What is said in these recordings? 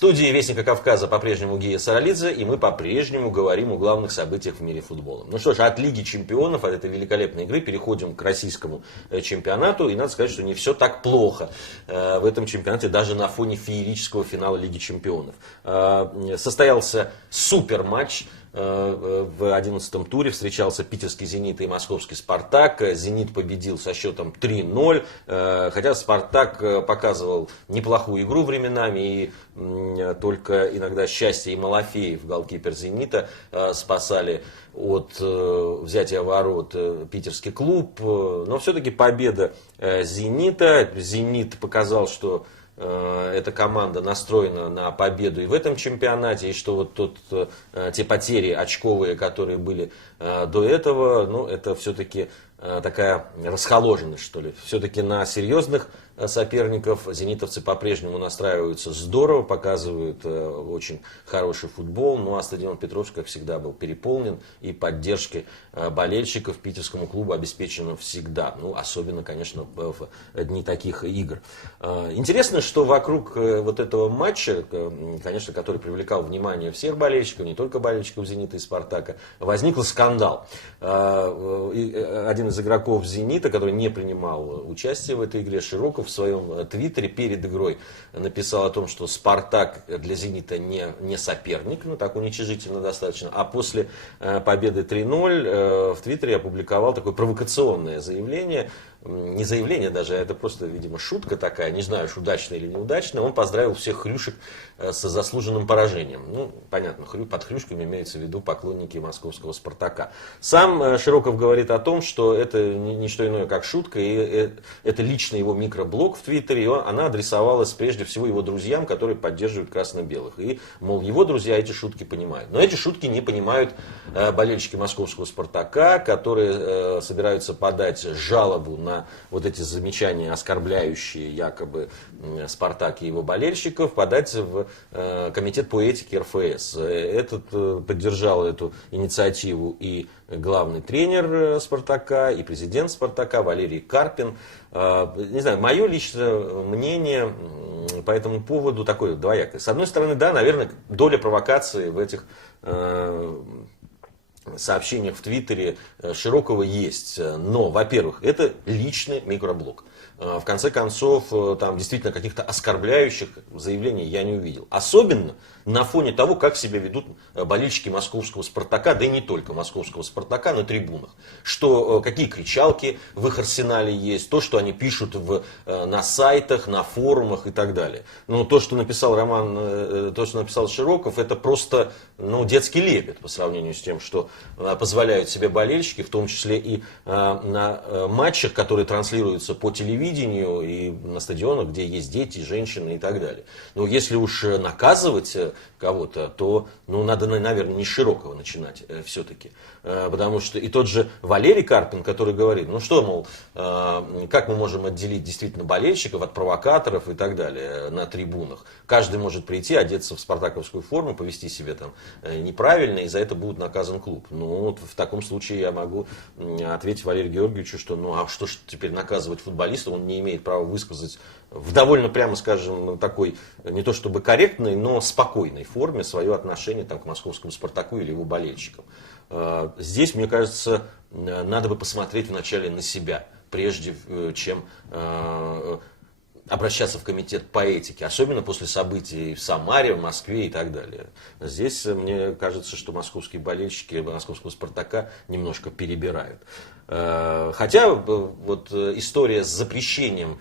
студии Вестника Кавказа по-прежнему Гия Саралидзе, и мы по-прежнему говорим о главных событиях в мире футбола. Ну что ж, от Лиги Чемпионов, от этой великолепной игры переходим к российскому чемпионату. И надо сказать, что не все так плохо в этом чемпионате, даже на фоне феерического финала Лиги Чемпионов. Состоялся супер-матч. В 11-м туре встречался питерский «Зенит» и московский «Спартак». «Зенит» победил со счетом 3-0, хотя «Спартак» показывал неплохую игру временами, и только иногда Счастье и Малафеев, голкипер «Зенита», спасали от взятия ворот питерский клуб. Но все-таки победа «Зенита». «Зенит» показал, что эта команда настроена на победу и в этом чемпионате, и что вот те потери очковые, которые были до этого, ну, это все-таки такая расхоложенность, что ли. Все-таки на серьезных соперников зенитовцы по-прежнему настраиваются здорово, показывают очень хороший футбол. Ну а стадион Петровский, как всегда, был переполнен, и поддержки болельщиков питерскому клубу обеспечено всегда. Ну, особенно, конечно, в дни таких игр. Интересно, что вокруг вот этого матча, конечно, который привлекал внимание всех болельщиков, не только болельщиков «Зенита» и «Спартака», возник скандал. Один из игроков «Зенита», который не принимал участие в этой игре, Широков, в своем твиттере перед игрой написал о том, что «Спартак» для «Зенита» не соперник, ну так уничижительно достаточно, а после победы 3-0 в твиттере опубликовал такое провокационное заявление, не заявление даже, а это просто, видимо, шутка такая, не знаю, уж удачная или неудачная. Он поздравил всех хрюшек с заслуженным поражением. Ну, понятно, под хрюшками имеется в виду поклонники московского «Спартака». Сам Широков говорит о том, что это не что иное, как шутка, и это лично его микроблог в Твиттере, и она адресовалась прежде всего его друзьям, которые поддерживают красно-белых. И, мол, его друзья эти шутки понимают. Но эти шутки не понимают болельщики московского «Спартака», которые собираются подать жалобу на вот эти замечания, оскорбляющие якобы «Спартак» и его болельщиков, подать в комитет по этике РФС. Поддержал эту инициативу и главный тренер «Спартака», и президент «Спартака» Валерий Карпин. Не знаю, мое личное мнение по этому поводу такое двоякое. С одной стороны, да, наверное, доля провокации в этих сообщениях в Твиттере Широкого есть. Но, во-первых, это личный микроблог. В конце концов, там действительно каких-то оскорбляющих заявлений я не увидел. Особенно на фоне того, как себя ведут болельщики московского «Спартака», да и не только московского «Спартака», на трибунах. Какие кричалки в их арсенале есть, то, что они пишут на сайтах, на форумах и так далее. Но то, что написал Широков, это просто детский лепет по сравнению с тем, что позволяют себе болельщики, в том числе и на матчах, которые транслируются по телевидению и на стадионах, где есть дети, женщины и так далее. Но если уж наказывать кого-то, то надо, наверное, не с Широкого начинать все-таки. Потому что и тот же Валерий Карпин, который говорит, как мы можем отделить действительно болельщиков от провокаторов и так далее на трибунах. Каждый может прийти, одеться в спартаковскую форму, повести себя там неправильно, и за это будет наказан клуб. В таком случае я могу ответить Валерию Георгиевичу, что что ж теперь наказывать футболиста, он не имеет права высказать в довольно, прямо скажем, такой, не то чтобы корректной, но спокойной форме свое отношение к московскому «Спартаку» или его болельщикам. Здесь, мне кажется, надо бы посмотреть вначале на себя, прежде чем обращаться в комитет по этике, особенно после событий в Самаре, в Москве и так далее. Здесь, мне кажется, что московские болельщики московского «Спартака» немножко перебирают. Хотя история с запрещением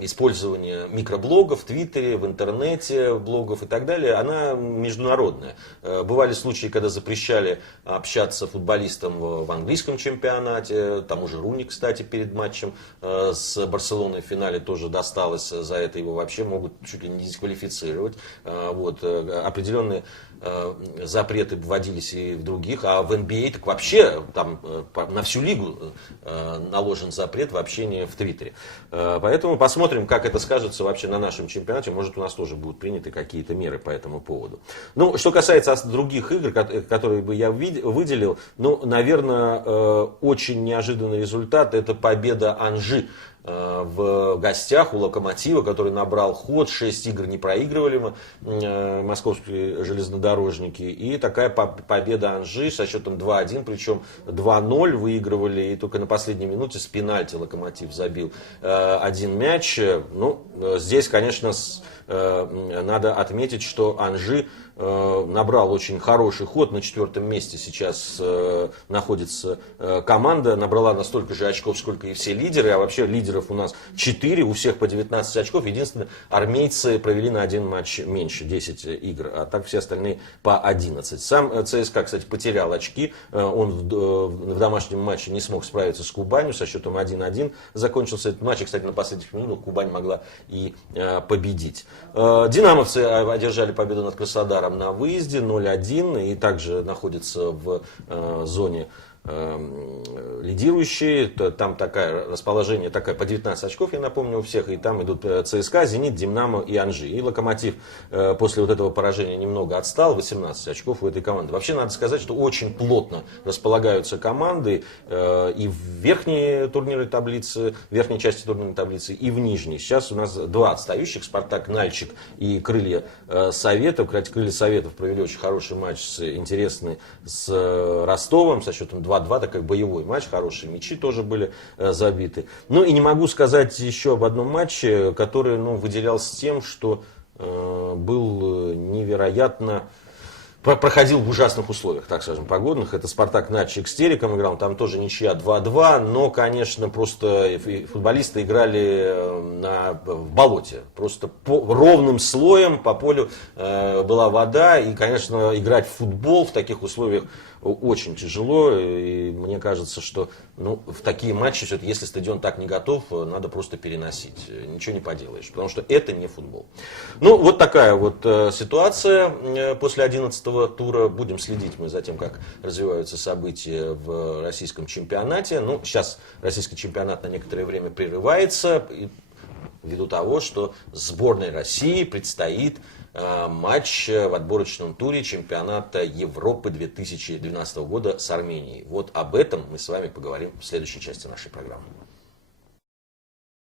использования микроблогов в Твиттере, в интернете, блогов и так далее, она международная. Бывали случаи, когда запрещали общаться футболистам в английском чемпионате, тому же Руни, кстати, перед матчем с Барселоной в финале тоже досталось за это, его вообще могут чуть ли не дисквалифицировать. Определенные запреты вводились и в других, а в NBA так вообще там на всю лигу наложен запрет в общении в Твиттере. Поэтому посмотрим, как это скажется вообще на нашем чемпионате. Может, у нас тоже будут приняты какие-то меры по этому поводу. Ну, что касается других игр, которые бы я выделил, ну, наверное, очень неожиданный результат — это победа Анжи в гостях у Локомотива, который набрал ход, 6 игр не проигрывали московские железнодорожники. И такая победа Анжи со счетом 2-1, причем 2-0 выигрывали, и только на последней минуте с пенальти Локомотив забил один мяч. Ну, здесь, конечно, надо отметить, что Анжи набрал очень хороший ход. На 4-м месте сейчас находится команда. Набрала настолько же очков, сколько и все лидеры. А вообще лидеров у нас 4, у всех по 19 очков. Единственное, армейцы провели на один матч меньше, 10 игр. А так все остальные по 11. Сам ЦСКА, кстати, потерял очки. Он в домашнем матче не смог справиться с Кубанью. Со счетом 1-1 закончился этот матч. И, кстати, на последних минутах Кубань могла и победить. Динамовцы одержали победу над Краснодаром на выезде 0-1 и также находится в зоне лидирующие. Там такое расположение такое по 19 очков, я напомню, у всех. И там идут ЦСКА, Зенит, Динамо и Анжи. И Локомотив после вот этого поражения немного отстал, 18 очков у этой команды. Вообще надо сказать, что очень плотно располагаются команды и в верхней турнирной таблице, в верхней части турнирной таблицы, и в нижней. Сейчас у нас два отстающих: Спартак, Нальчик и Крылья Советов. Кстати, Крылья Советов провели очень хороший матч, интересный, с Ростовом со счетом 2-2, такой боевой матч, хорошие мячи тоже были забиты. Ну и не могу сказать еще об одном матче, который, ну, выделялся тем, что был невероятно... Проходил в ужасных условиях, так скажем, погодных. Это Спартак Нальчик с Тереком играл, там тоже ничья 2-2, но, конечно, просто футболисты играли в болоте. Просто ровным слоем по полю была вода, и, конечно, играть в футбол в таких условиях очень тяжело. И мне кажется, что в такие матчи, все-таки, если стадион так не готов, надо просто переносить. Ничего не поделаешь, потому что это не футбол. Ну, вот такая вот ситуация после 11-го тура. Будем следить мы за тем, как развиваются события в российском чемпионате. Ну, сейчас российский чемпионат на некоторое время прерывается, ввиду того, что сборной России предстоит матч в отборочном туре чемпионата Европы 2012 года с Арменией. Вот об этом мы с вами поговорим в следующей части нашей программы.